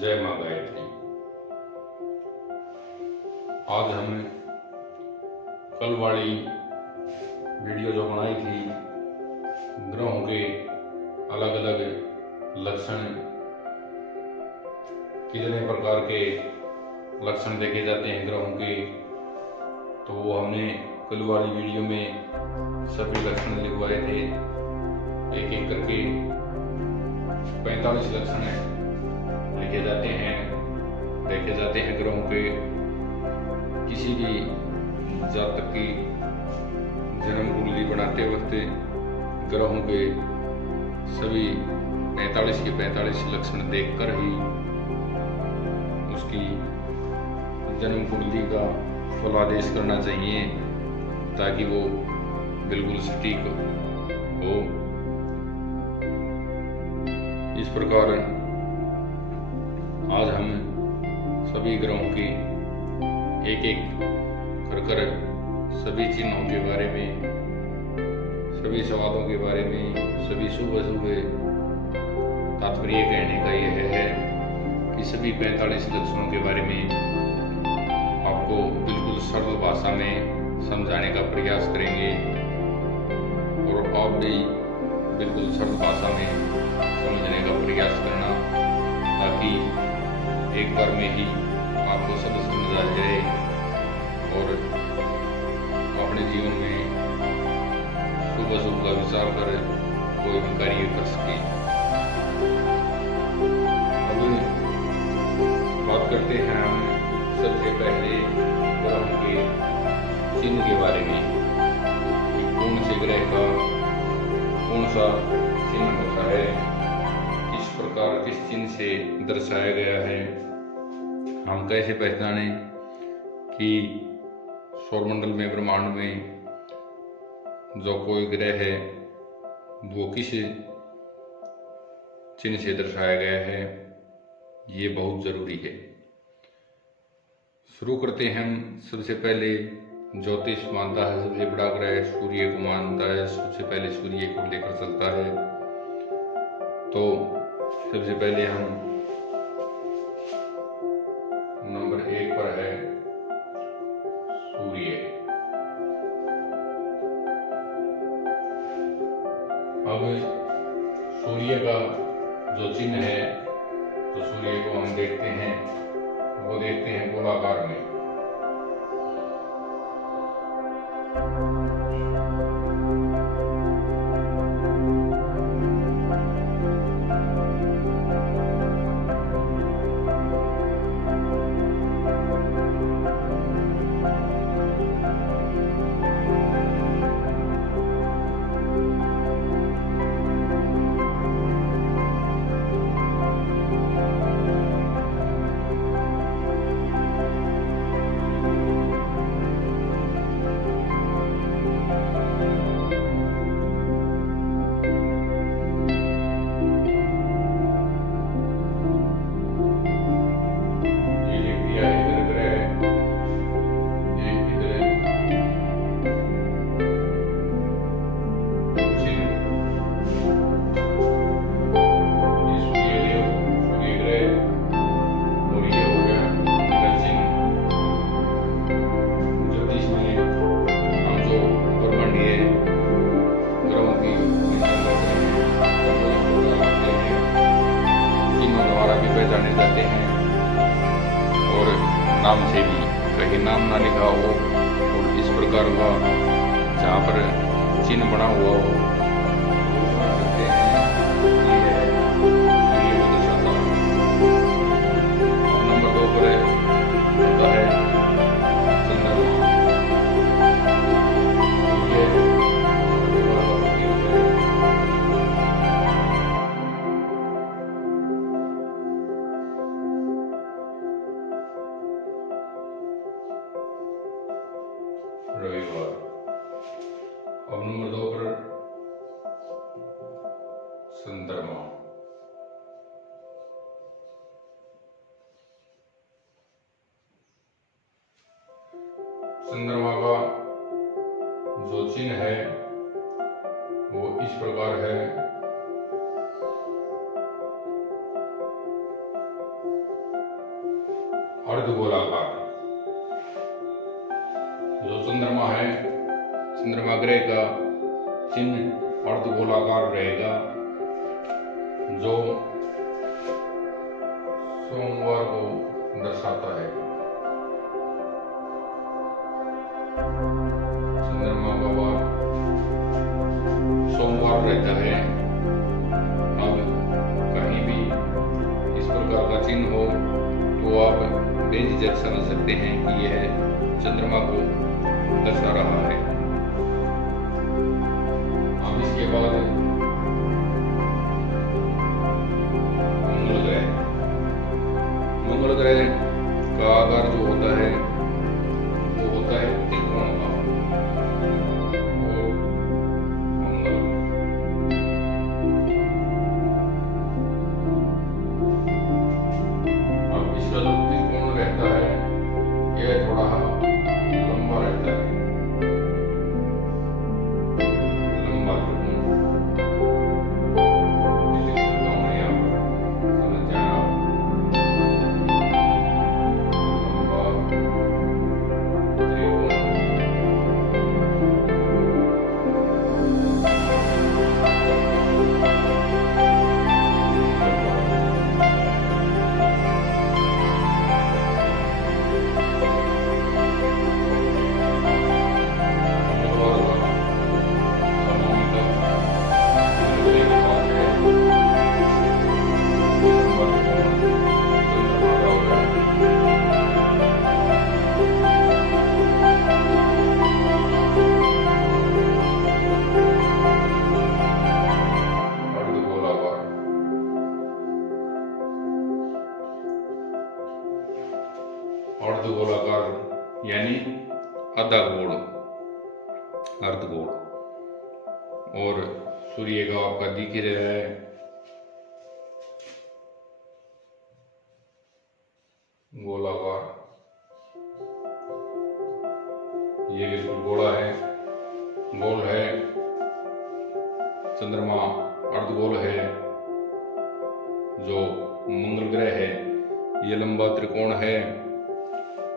जय माँ गायत्री। आज हम कल वाली वीडियो जो बनाई थी, ग्रहों के अलग अलग लक्षण, कितने प्रकार के लक्षण देखे जाते हैं ग्रहों के, तो वो हमने कल वाली वीडियो में सभी लक्षण लिखवाए थे। एक एक करके 45 लक्षण लिखे जाते हैं, देखे जाते हैं ग्रहों के। किसी भी जातक की जन्म कुंडली बनाते वक्त ग्रहों के सभी 45 के 45 लक्षण देखकर ही उसकी जन्म कुंडली का फलादेश करना चाहिए, ताकि वो बिल्कुल सटीक हो। इस प्रकार आज हम सभी ग्रहों के एक एक कर सभी चिन्हों के बारे में, सभी स्वादों के बारे में, सभी शुभ अशुभ तात्पर्य कहने का यह है कि सभी 45 लक्षणों के बारे में आपको बिल्कुल सरल भाषा में समझाने का प्रयास करेंगे, और आप भी बिल्कुल सरल भाषा में समझने का प्रयास करना, ताकि एक बार में ही आपको सब समझ आ जाए और अपने जीवन में शुभ अशुभ का विचार कर कोई भी कार्य कर सके। अब बात करते हैं हम सबसे पहले ग्रहों के चिन्ह के बारे में, कि कौन से ग्रह का कौन सा चिन्ह होता है, किस प्रकार किस चिन्ह से दर्शाया गया है। हम कैसे पहचाने कि सौरमंडल में, ब्रह्मांड में जो कोई ग्रह है वो किस चिन्ह से दर्शाया गया है, ये बहुत जरूरी है। शुरू करते हैं हम। सबसे पहले ज्योतिष मानता है सबसे बड़ा ग्रह सूर्य को मानता है, सबसे पहले सूर्य को लेकर चलता है। तो सबसे पहले हम नंबर 1 पर है सूर्य। अब सूर्य का जो चिन्ह है, तो सूर्य को हम देखते हैं, वो देखते हैं गोलाकार में। जाने जाते हैं, और नाम से भी कहीं नाम ना लिखा हो और इस प्रकार का जहाँ पर चिन्ह बना हुआ हो, तो समझ सकते हैं कि यह सूर्य को दर्शाता है। नंबर 2 पर होता है चंद्रमा। रविवार। अब नंबर 2 पर चंद्रमा। चंद्रमा का जो चिन्ह है वो इस प्रकार है। अर्धगोलाकार। जो चंद्रमा है, चंद्रमा ग्रह का चिन्ह अर्धगोलाकार रहेगा, जो सोमवार को दर्शाता है। चंद्रमा का वार सोमवार रहता है। अब कहीं भी इस प्रकार का चिन्ह हो तो आप बेझिझक समझ सकते हैं कि यह चंद्रमा को दर्शा रहा है। अब इसके बाद मंगल ग्रह का आकार जो होता है वो होता है त्रिकोण का। और मंगल अब इसका जो त्रिकोण रहता है यह थोड़ा लंबा रहता है, लंबा त्रिकोण। लिख सकता हूँ यहाँ पर, समझ जाना। अर्धगोलाकार यानी आधा गोल, अर्धगोल। और सूर्य का आपका दिख ही रहा है, गोलाकार। ये बिल्कुल गोला है, गोल है। चंद्रमा अर्धगोल है। जो मंगल ग्रह है ये लंबा त्रिकोण है।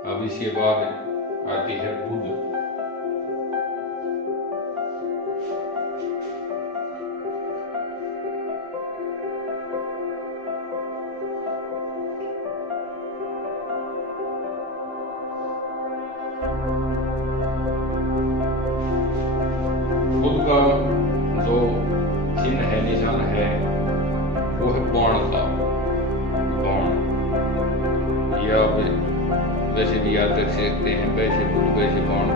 अब इसके बाद आती है बुध। बुध का जो चिन्ह है, निशान है, वो है बाण का। बाण ये आप वैसे भी याद रख सकते हैं, वैसे बुध वैसे बाण,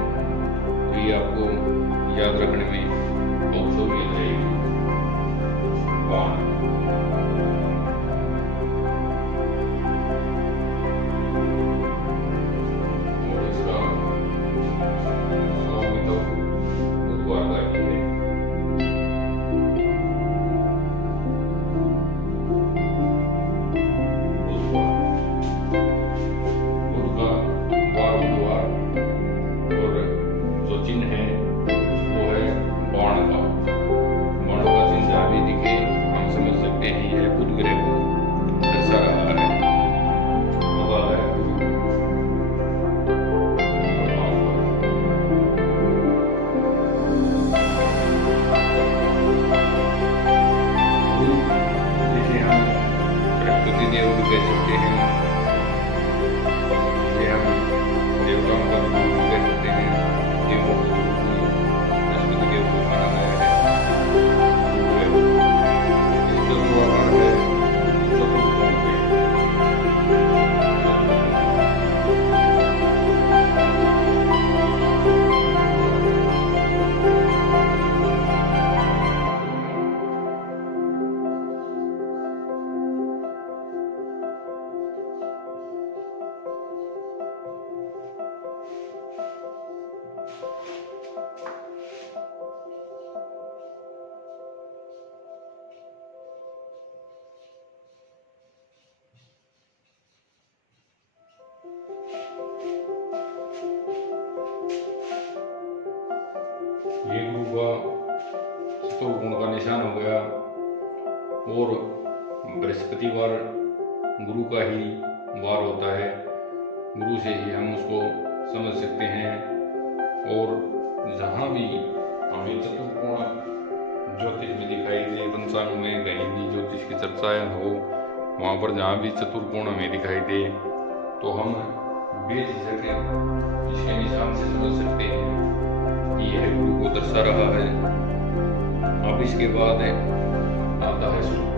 तो ये आपको याद रखने में बहुत सहूलियत रहेगी। बाण और इसका स्वामी तो बुधवार का ही है। चिन्ह है वो है बाण का। बाण का चिन्ह जहाँ भी दिखे हम समझ सकते हैं यह बुध ग्रह को दर्शा रहा है। जिसे हम बृहस्पति देव भी कह सकते हैं, जिसे हम देवताओं का भी कह सकते हैं। बृहस्पति देव को माना गया है। इसका जो आकार है चतुर्कोण है। ये गुरु का चतुर्गुण का निशान हो गया। और बृहस्पतिवार गुरु का ही वार होता है। गुरु से ही हम उसको समझ सकते हैं। और जहाँ भी हमें चतुर्कोण ज्योतिष में दिखाई दे, पंचांग में कहीं भी ज्योतिष की चर्चाएं हो, वहाँ पर जहाँ भी चतुर्कोण हमें दिखाई दे तो हम बेझिझक इसके निशान से समझ सकते हैं कि यह गुरु को दर्शा रहा है। अब इसके बाद आता है शुक्र।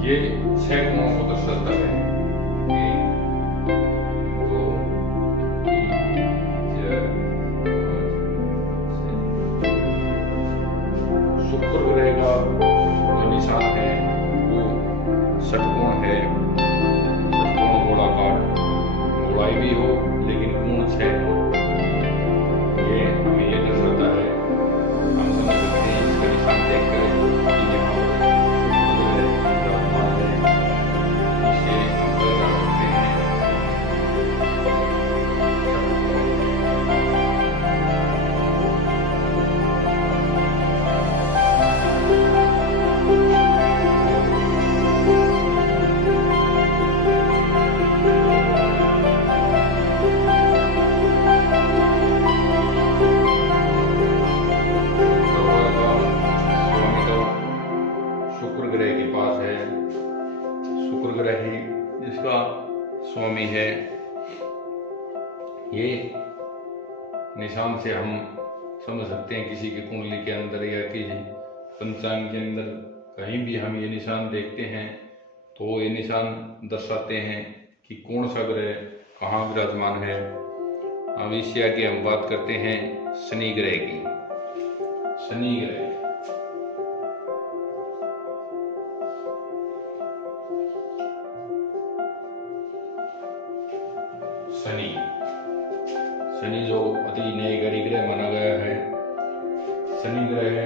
ये 6 गुणों को दर्शाता है। 1 2 3 4 5 6। शुक्र ग्रह का जो निशान है वो षटकोण है। षटकोण गोलाकार, गोलाई भी हो लेकिन कोण 6 हो। ये हमें ये दर्शाता है, हम समझ सकते हैं इसका निशान देखकर कि यहाँ शुक्र ग्रह के पास है। शुक्र ग्रह ही जिसका स्वामी है। ये निशान से हम समझ सकते हैं किसी की कुंडली के अंदर या किसी पंचांग के अंदर कहीं भी हम ये निशान देखते हैं तो ये निशान दर्शाते हैं कि कौन सा ग्रह कहाँ विराजमान है। अब इससे आगे हम बात करते हैं शनि ग्रह की। शनि ग्रह शनि जो अति न्यायकारी ग्रह माना गया है। शनि ग्रह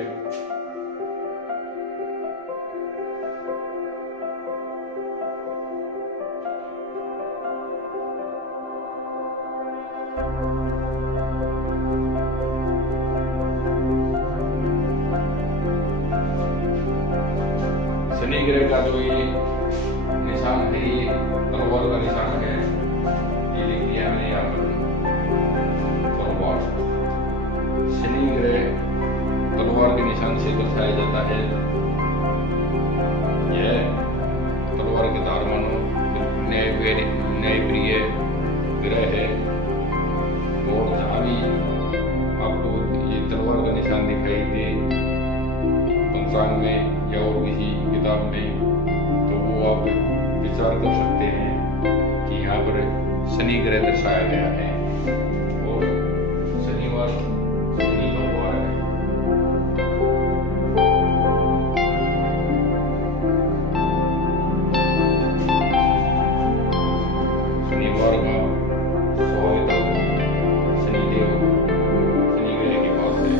शनि ग्रह का जो ये निशान है, ये तलवार का निशान है। ये लिख दिया मैंने यहाँ पर, तलवार। शनि ग्रह तलवार के निशान से दर्शाया जाता है। यह तलवार के धार मानो न्यायप्रिय ग्रह है। और जहाँ भी आपको ये तलवार का निशान दिखाई दे पंचांग में या और किसी किताब में, तो वो आप विचार कर सकते हैं कि यहाँ पर शनि ग्रह दर्शाया गया है। और शनिवार शनि का वार है। शनिवार का स्वामी शनिदेव शनि ग्रह के पास है।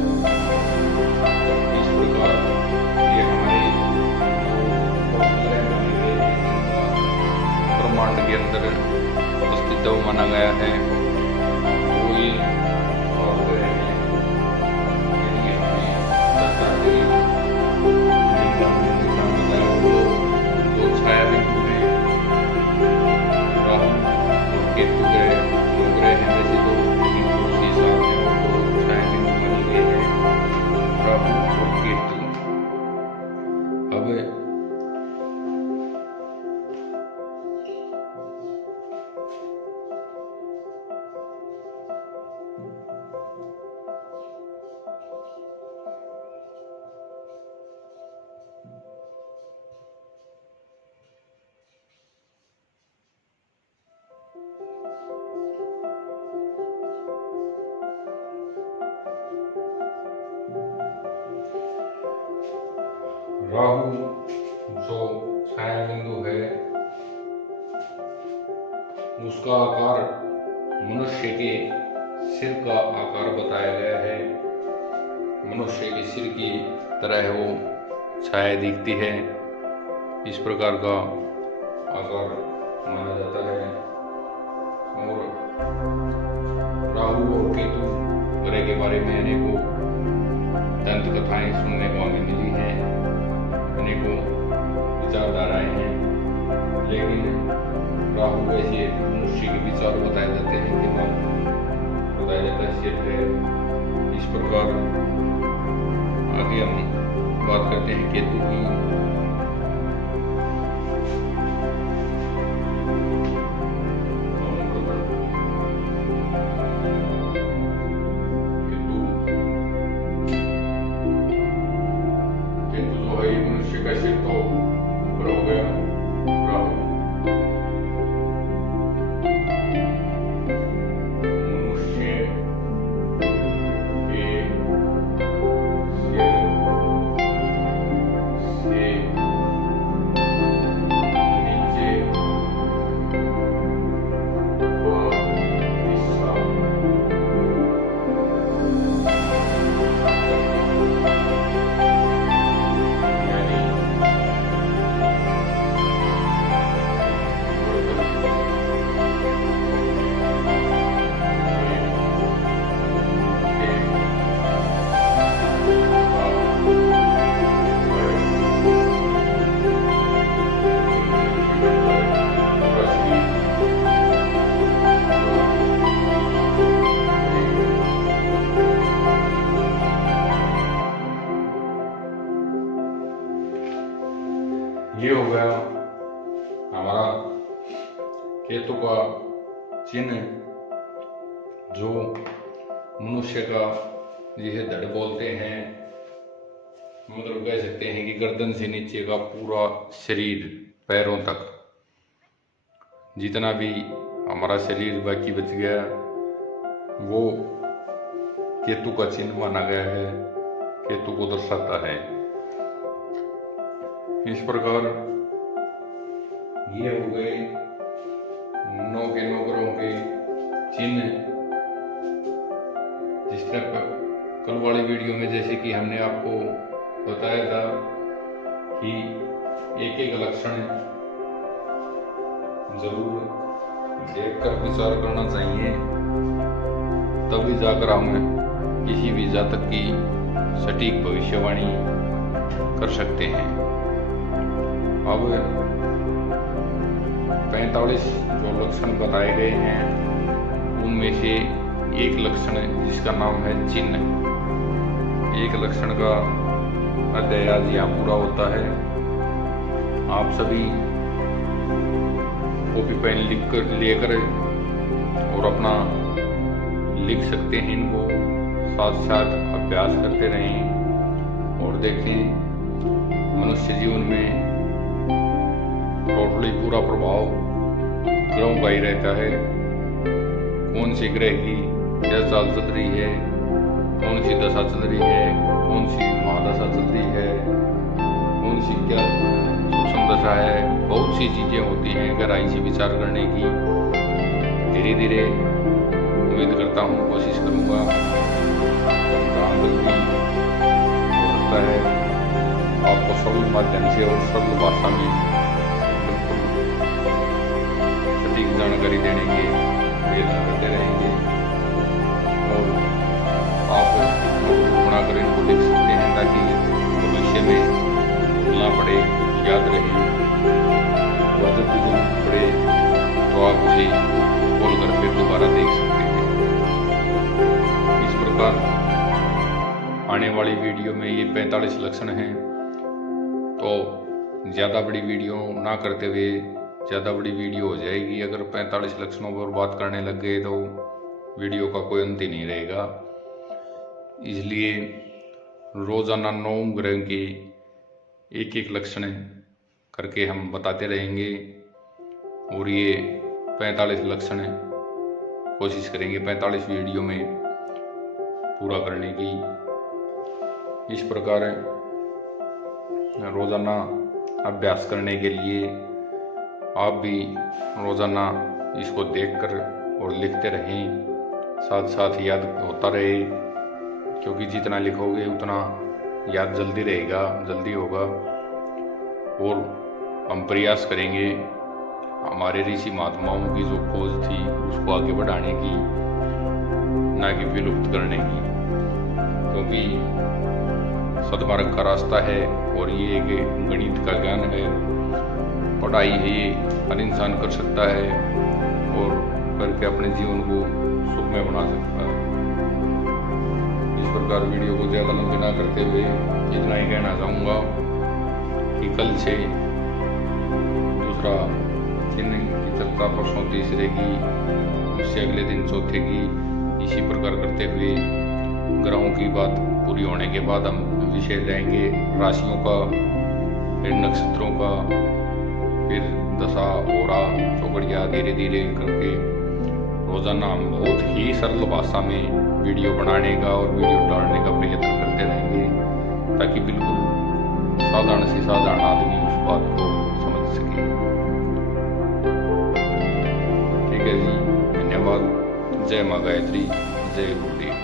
इस प्रकार ये हमारे ब्रह्मांड के अंदर अस्तित्व माना गया है। कोई और ग्रह है जिनके हमें दर्शाते दो छाया बिंदु है। राहु और केतु ग्रह दो ग्रह हैं वैसे तो, लेकिन दूसरी साथ है वो दो छाया बिंदु माने गए हैं, राहु और केतु। अब राहु जो छाया बिंदु है उसका आकार मनुष्य के सिर का आकार बताया गया है। मनुष्य के सिर की तरह वो छाया दिखती है, इस प्रकार का आकार माना जाता है। और राहु और केतु ग्रह के बारे में अनेकों दंत कथाएं सुनने को हमें मिली हैं, अनेकों विचारधाराएं हैं, लेकिन राहु ऐसे मनुष्य के विचार बताए जाते हैं, दिमाग बताया जाता है, सिर है। इस प्रकार आगे हम बात करते हैं केतु की। केतु जो है मनुष्य का सिर तो ऊपर हो गया, राहु ये हो गया हमारा केतु का चिन्ह, जो मनुष्य का जिसे धड़ बोलते हैं, मतलब कह सकते हैं कि गर्दन से नीचे का पूरा शरीर पैरों तक जितना भी हमारा शरीर बाकी बच गया वो केतु का चिन्ह माना गया है, केतु को दर्शाता है। इस प्रकार ये हो गए 9 के 9 ग्रहों के चिन्ह, जिस तरह कल वाली वीडियो में जैसे कि हमने आपको बताया था कि एक एक लक्षण जरूर देखकर विचार करना चाहिए, तभी जाकर हम किसी भी जातक की सटीक भविष्यवाणी कर सकते हैं। अब 45 जो लक्षण बताए गए हैं उनमें से एक लक्षण जिसका नाम है चिन्ह, एक लक्षण का अध्याय आज यहाँ पूरा होता है। आप सभी कॉपी पेन लेकर और अपना लिख सकते हैं, इनको साथ साथ अभ्यास करते रहें और देखें मनुष्य जीवन में टोटली पूरा प्रभाव ग्रहों का ही रहता है। कौन सी ग्रह की क्या चाल चल रही है, कौन सी दशा चल रही है, कौन सी महादशा चल रही है, कौन सी क्या सूक्ष्म दशा है, बहुत सी चीजें होती हैं गहराई से विचार करने की। धीरे धीरे उम्मीद करता हूँ, कोशिश करूँगा जहाँ तक भी हो सकता है आपको सरल माध्यम से और सरल भाषा में सटीक जानकारी देने के प्रयत्न करते रहेंगे। और आप बनाकर इनको लिख सकते हैं ताकि भविष्य में भूलना पड़े, याद रहे, और जब भी जरूरत पड़े तो आप उसे खोल कर फिर दोबारा देख सकते हैं। इस प्रकार आने वाली वीडियो में ये 45 लक्षण हैं, तो ज़्यादा बड़ी वीडियो ना करते हुए, ज़्यादा बड़ी वीडियो हो जाएगी अगर 45 लक्षणों पर बात करने लग गए तो वीडियो का कोई अंत ही नहीं रहेगा। इसलिए रोज़ाना 9 ग्रह के एक एक लक्षण करके हम बताते रहेंगे और ये 45 लक्षण कोशिश करेंगे 45 वीडियो में पूरा करने की। इस प्रकार रोज़ाना अभ्यास करने के लिए आप भी रोज़ाना इसको देखकर और लिखते रहें, साथ साथ याद होता रहे, क्योंकि जितना लिखोगे उतना याद जल्दी रहेगा, जल्दी होगा। और हम प्रयास करेंगे हमारे ऋषि महात्माओं की जो खोज थी उसको आगे बढ़ाने की, ना कि विलुप्त करने की, क्योंकि सद्मार्ग का रास्ता है और ये एक गणित का ज्ञान है, पढ़ाई है, ये हर इंसान कर सकता है और करके अपने जीवन को सुखमय बना सकता है। इस प्रकार वीडियो को ज़्यादा लंबी ना करते हुए इतना ही कहना चाहूँगा कि कल से दूसरा दिन की चर्चा परसों तीसरे की, उससे अगले दिन चौथे की, इसी प्रकार करते हुए ग्रहों की बात पूरी होने के बाद हम विषय लेंगे राशियों का, फिर नक्षत्रों का, फिर दशा ओरा चौकड़िया, धीरे धीरे करके रोजाना हम बहुत ही सरल भाषा में वीडियो बनाने का और वीडियो डालने का प्रयत्न करते रहेंगे, ताकि बिल्कुल साधारण से साधारण आदमी उस बात को समझ सके। ठीक है जी, धन्यवाद। जय माँ गायत्री, जय गुरुदेव।